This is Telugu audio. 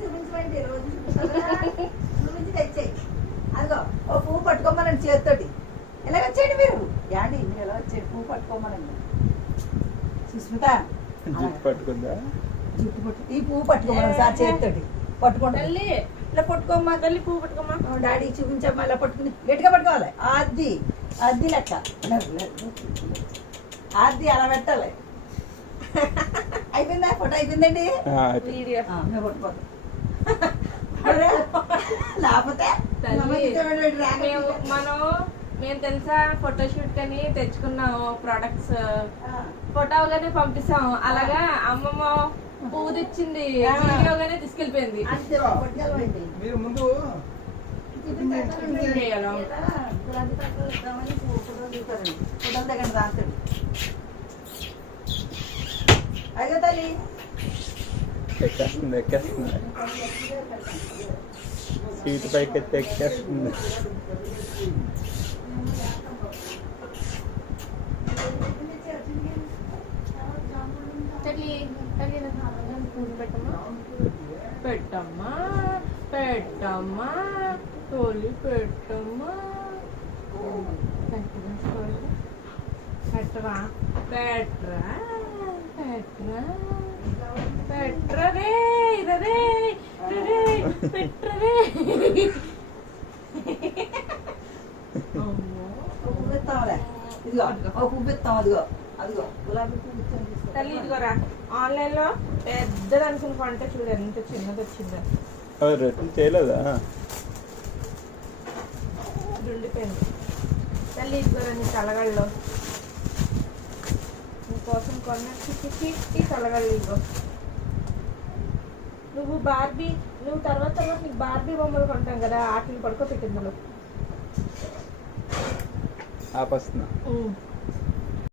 చూపించమండి రోజు చూపించి తెచ్చేయి. అదిగో ఓ పువ్వు పట్టుకోమనండి చేతితోటి. ఎలా వచ్చేయండి మీరు యాండి మీరు ఎలా వచ్చేయండి పువ్వు పట్టుకోమనండి. సుస్మిత జుట్టు పట్టుకుందా? జుట్టు పట్టు ఈ పువ్వు పట్టుకోమని సార్ చేతితోటి పట్టుకోండి. ఇలా పట్టుకోమ్మా తల్లి పువ్వు పట్టుకోమ్మా. డాడీ చూపించమ్మా ఇలా పట్టుకుని గట్టిగా పట్టుకోవాలి. అది అది లెక్క అది అలా పెట్టాలి. అయిపోయిందా ఫోటో అయిపోయిందండి. పట్టుకోదు లేకపోతే మేము తెలుసా ఫోటోషూట్ కని తెచ్చుకున్నాము ప్రొడక్ట్స్. ఫోటో అవగానే పంపిస్తాము. అలాగా అమ్మమ్మ పువ్వు తెచ్చింది వీడియోగానే తీసుకెళ్ళిపోయింది. మీరు ముందు ఫోటోల దగ్గర రాస్తాడు. అయ్యో తల్లి ఎక్కేస్తుంది ఎక్కేస్తుంది సీటు పైకి ఎత్తి ఎక్కేస్తుంది. పెట్టమ్మా పెట్టమ్మా తోలి పెట్టమ్మా పెట్టరా పెట్టరా పెట్టరా పెట్టరే ఇదే పెట్టరే. పువ్వు ఎత్తాంలే ఇదిగో ఓ పువ్వు ఎత్తాం. అదిగో అదిగో గులాబీ పువ్వు తల్లి ఇదిగోరా ఆన్లైన్ లో పెద్దది అనుకుంటే చూడు ఎంత చిన్నది వచ్చిందో. రొట్టెలు చేయలేదా? ఉండిపోయింది తల్లి. ఇదిగోరా నీ కలగల్లో నీకోసం కొన్న చిట్టి కలగళ్ళు. ఇదిగో నువ్వు బార్బీ నువ్వు తర్వాత నీకు బార్బీ బొమ్మలు కొంటాం కదా వాటిని పడుకోబెట్టింది. ఆపస్తున్నా